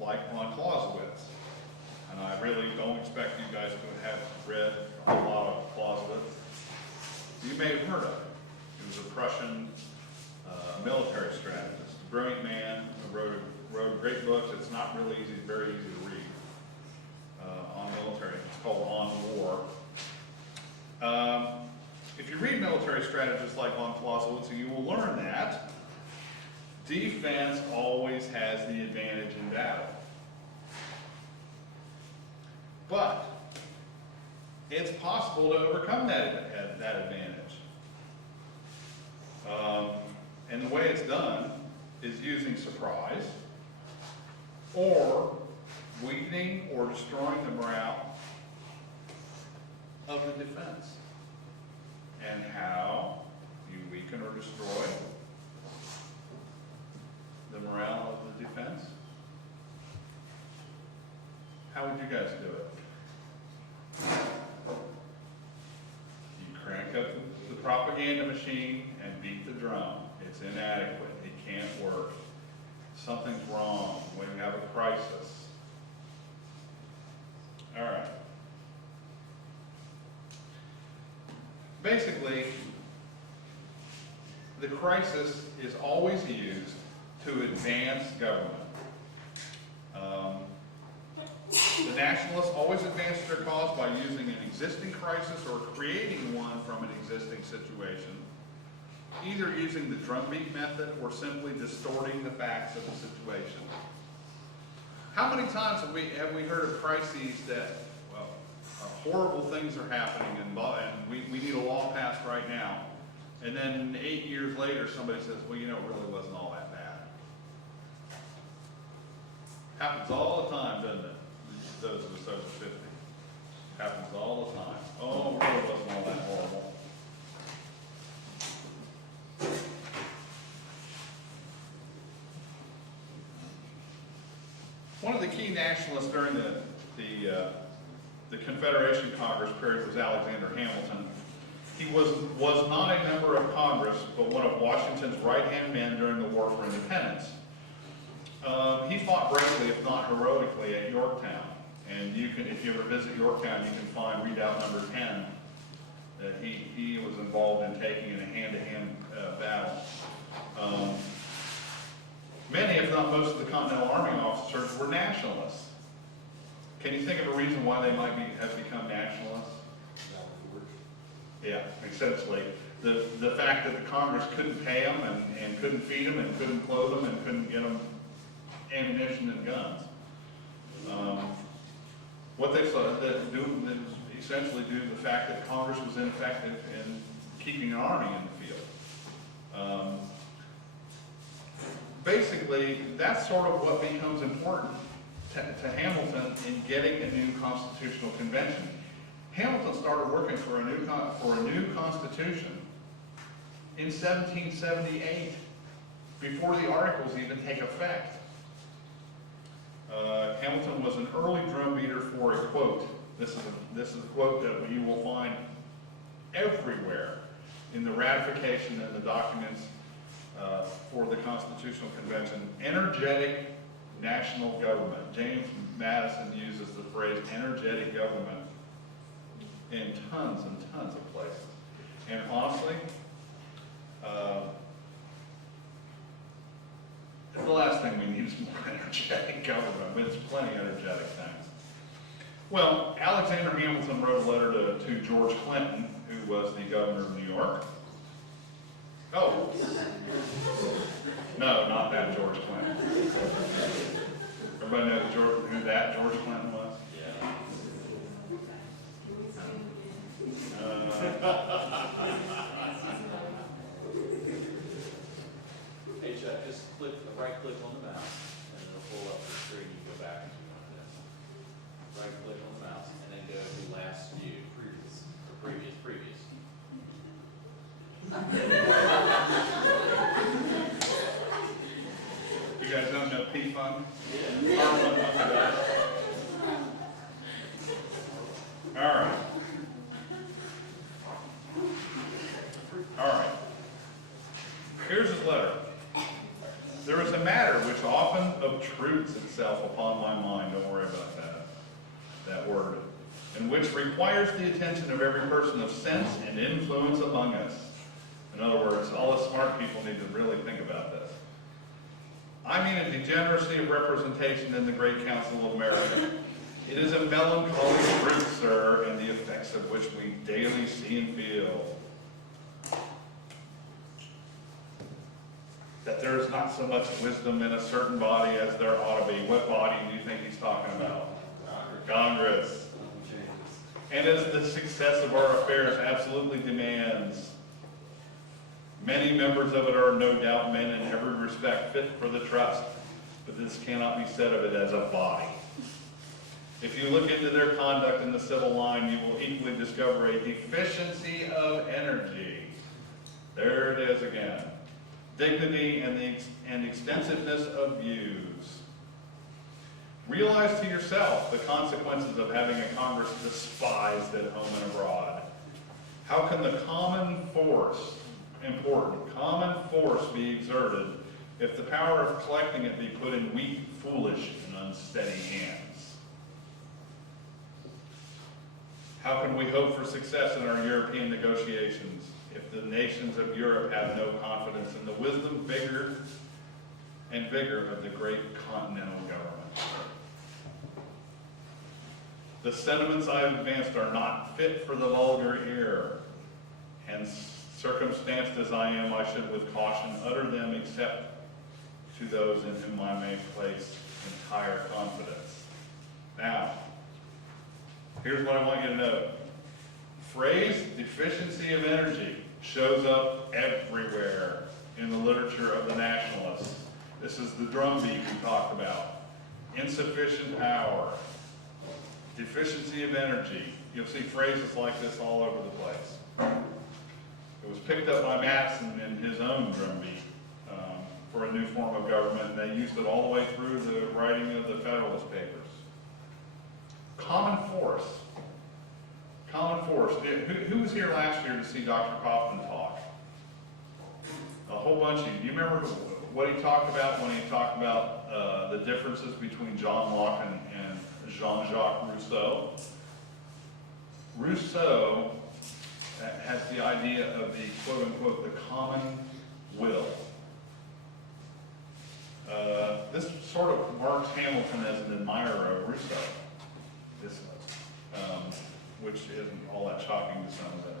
like von Clausewitz. And I really don't expect you guys to have read a lot of Clausewitz. You may have heard of him. He was a Prussian military strategist, a brilliant man who wrote great books. It's not really easy, very easy to read on military. It's called On War. If you read military strategists like von Clausewitz, you will learn that defense always has the advantage in battle. But it's possible to overcome that advantage. And the way it's done is using surprise, or weakening or destroying the morale of the defense. And how you weaken or destroy the morale of the defense? How would you guys do it? You crank up the propaganda machine and beat the drum. It's inadequate. It can't work. Something's wrong. We have a crisis. All right. Basically, the crisis is always used to advance government. The Nationalists always advanced their cause by using an existing crisis or creating one from an existing situation, either using the drumbeat method or simply distorting the facts of the situation. How many times have we heard of crises that, well, horrible things are happening and we need a law passed right now, and then 8 years later somebody says, well, you know, it really wasn't all that bad. Happens all the time, doesn't it? Those of us over 50. Happens all the time. Oh, it really wasn't all that horrible. One of the key nationalists during the Confederation Congress period was Alexander Hamilton. He was not a member of Congress, but one of Washington's right-hand men during the War for Independence. He fought bravely, if not heroically, at Yorktown. And you can, if you ever visit Yorktown, you can find Redoubt number 10 that he was involved in taking in a hand-to-hand battle. Many, if not most, of the Continental Army officers were nationalists. Can you think of a reason why they might have become nationalists? Yeah, essentially. The fact that the Congress couldn't pay them and couldn't feed them and couldn't clothe them and couldn't get them ammunition and guns. What they saw that do essentially due to the fact that Congress was ineffective in keeping an army in the field. Basically, that's sort of what becomes important to Hamilton in getting a new constitutional convention. Hamilton started working for a new constitution in 1778, before the Articles even take effect. Hamilton was an early drumbeater for a quote. This is a quote that you will find everywhere in the ratification and the documents for the Constitutional Convention. Energetic national government. James Madison uses the phrase energetic government in tons and tons of places. And honestly, the last thing we need is more energetic government, but there's plenty of energetic things. Well, Alexander Hamilton wrote a letter to George Clinton, who was the governor of New York. Oh, no, not that George Clinton. Everybody knows who that George Clinton was? Yeah. Hey Chuck, just right click on the mouse and it'll pull up the screen. You go back and do this. Right click on the mouse and then go to last view, previous. You guys don't know P-Funk? Yeah. All right. Here's his letter. There is a matter which often obtrudes itself upon my mind, don't worry about that word, and which requires the attention of every person of sense and influence among us. In other words, all the smart people need to really think about this. I mean a degeneracy of representation in the great council of America. It is a melancholy truth, sir, and the effects of which we daily see and feel. That there is not so much wisdom in a certain body as there ought to be. What body do you think he's talking about? Congress. And as the success of our affairs absolutely demands, many members of it are no doubt men in every respect fit for the trust, but this cannot be said of it as a body. If you look into their conduct in the civil line, you will equally discover a deficiency of energy. There it is again. Dignity and extensiveness of views. Realize to yourself the consequences of having a Congress despised at home and abroad. How can the common force be exerted if the power of collecting it be put in weak, foolish, and unsteady hands? How can we hope for success in our European negotiations if the nations of Europe have no confidence in the wisdom, vigor of the great continental government? The sentiments I have advanced are not fit for the vulgar ear, and circumstanced as I am, I should with caution utter them except to those in whom I may place entire confidence. Now, here's what I want you to know. Phrase deficiency of energy shows up everywhere in the literature of the Nationalists. This is the drumbeat we talked about. Insufficient power, deficiency of energy. You'll see phrases like this all over the place. It was picked up by Madison in his own drumbeat for a new form of government, and they used it all the way through the writing of the Federalist Papers. Common force. Common force. Who was here last year to see Dr. Kaufman talk? A whole bunch of you. Do you remember what he talked about when he talked about the differences between John Locke and Jean-Jacques Rousseau? Rousseau has the idea of the quote-unquote the common will. This sort of marks Hamilton as an admirer of Rousseau, this which isn't all that shocking to some of it.